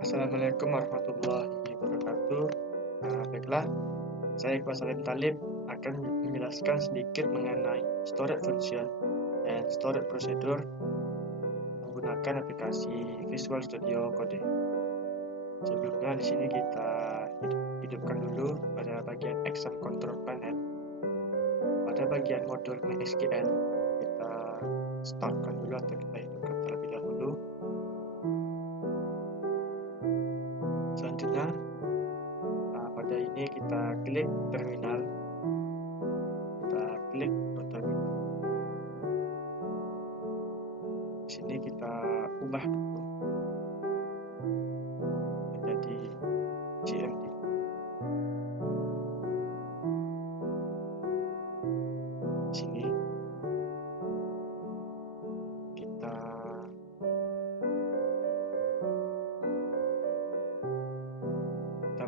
Assalamualaikum warahmatullahi wabarakatuh. Baiklah, saya Iqbal Salim Talib akan menjelaskan sedikit mengenai storage function dan storage procedure menggunakan aplikasi Visual Studio Code. Sebelumnya di sini kita hidupkan dulu pada bagian exam control panel. Pada bagian modul MySQL kita startkan dulu atau kita hidupkan terlebih dahulu. Selanjutnya pada ini kita klik terminal, kita klik terminal. Di sini kita ubah dulu menjadi GMD. Di sini kita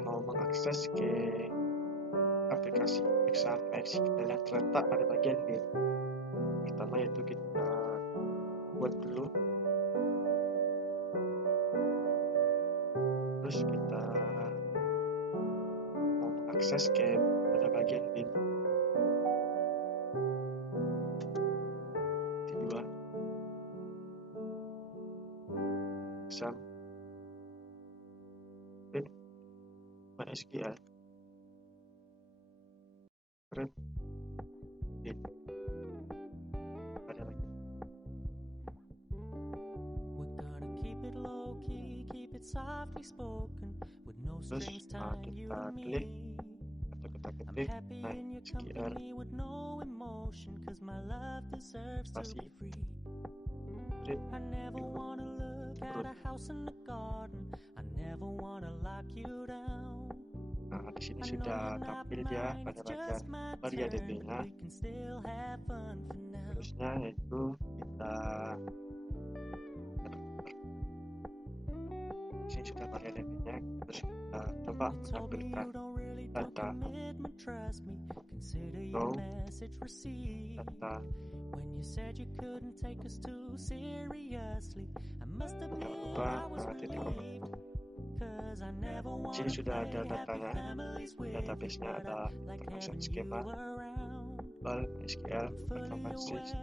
mau mengakses ke aplikasi exam MySQL yang terletak pada bagian bin. Pertama yaitu kita buat dulu, terus kita mau mengakses ke pada bagian bin. Kedua, exam bin MySQL bin pada bagian. Terus kita klik atau kita ketik MySQL spasi root. Nah, di sini sudah tampil dia pada bagian MariaDB-nya. Terusnya yaitu kita di sini sudah MariaDB-nya. Terus kita coba menampilkan data row, data jangan lupa titik koma. Di sini sudah ada datanya, database-nya ada information skema, SQL, performances,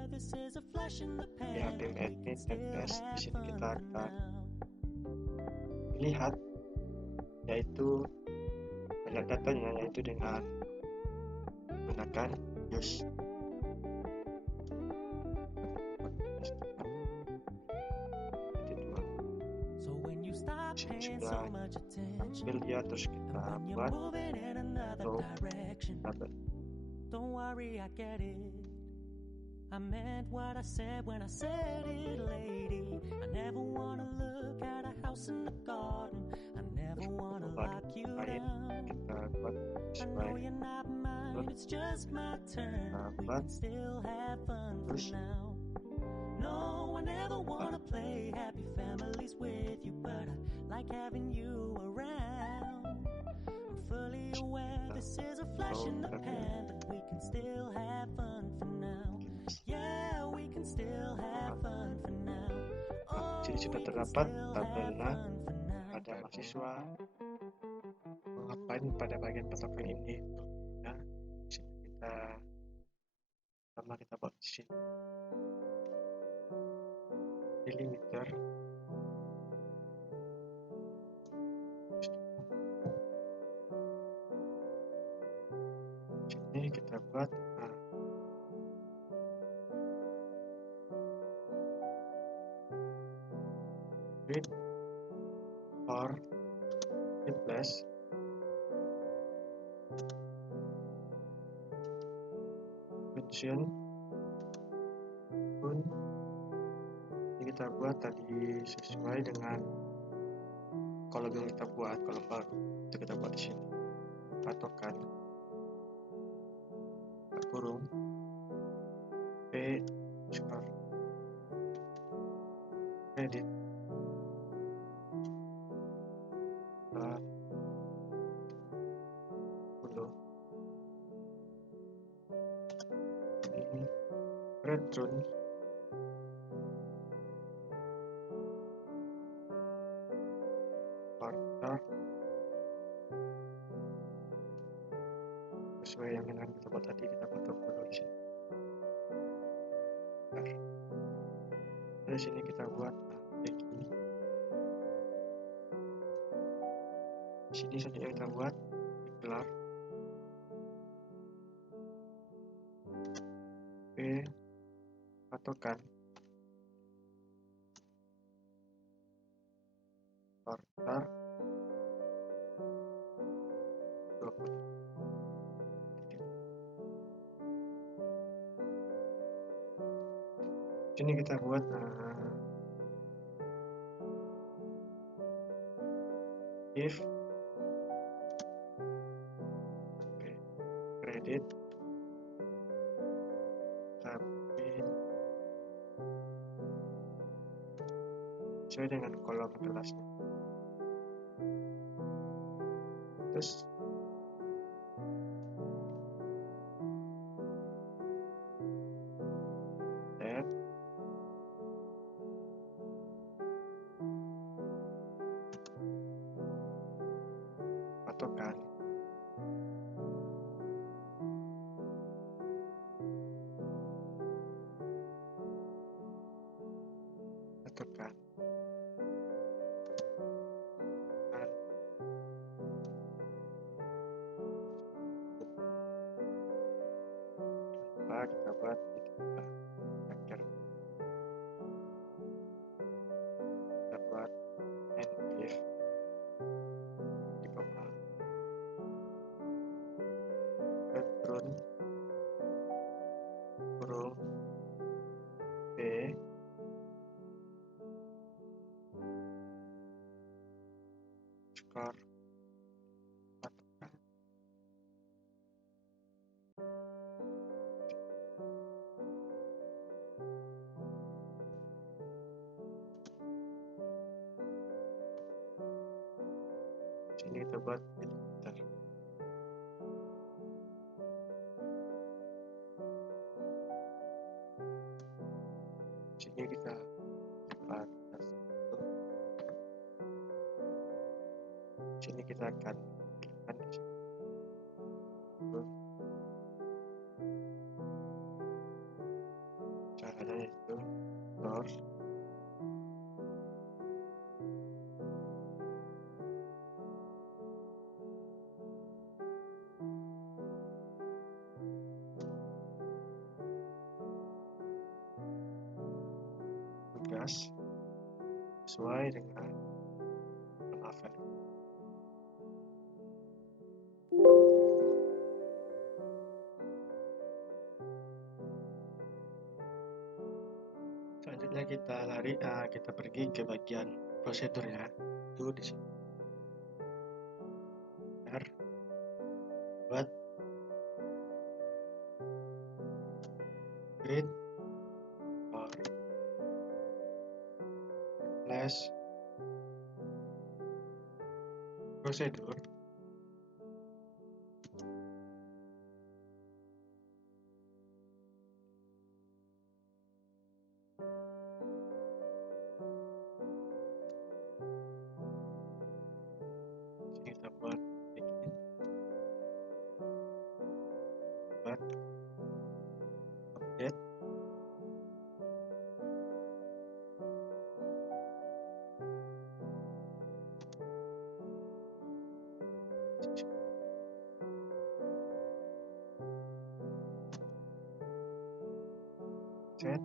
PHP admin, dan test. Di sini kita akan lihat yaitu banyak datanya, yaitu dengan menggunakan use. Sini sudah ambil dia, terus kita buat row tabel. Don't worry, I get it. I meant what I said when I said it, lady. I never wanna look at a house in the garden. I never wanna lock you down. I know you're not mine, it's just my turn. We can still have fun for now. No, I never wanna play happy families with you, but I like having you around. I'm fully aware this is a flash in the pan, but we can still have fun for now. Yeah, we can still have fun for now. Oh, jadi sudah terdapat tabelnya pada mahasiswa mengapain pada bagian patokan ini. Nah, kita pertama kita buat di sini delimiter. Sini kita buat read or replace function pun ini kita buat tadi sesuai dengan kolom yang kita buat, kolom baru itu kita buat di sini. Patokan kurung p score edit ini return sorter sesuai yang kita buat tadi, kita potong dulu di sini. Di sini kita buat begini. Di sini saja kita buat gelar patokan sorter 20. Sini kita buat if credit tapi sesuai dengan kolom kelasnya. Terus set patokan patokan kita buat akhir, kita buat and if di koma background kurung b skor patokan. Sini kita buat editor. Sini kita buat sini kita akan klikkan di sini. Caranya itu source tugas sesuai dengan novel. Selanjutnya kita pergi ke bagian prosedur ya. Itu di sini. Buat create or replace prosedur kita buat begini. Buat update set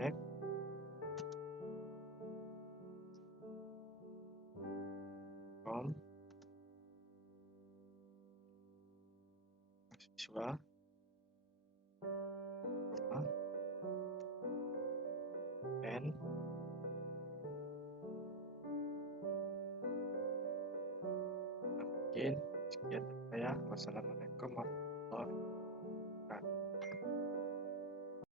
next. From siswa and mungkin sekian dari saya. Wassalamualaikum warahmatullahi wabarakatuh.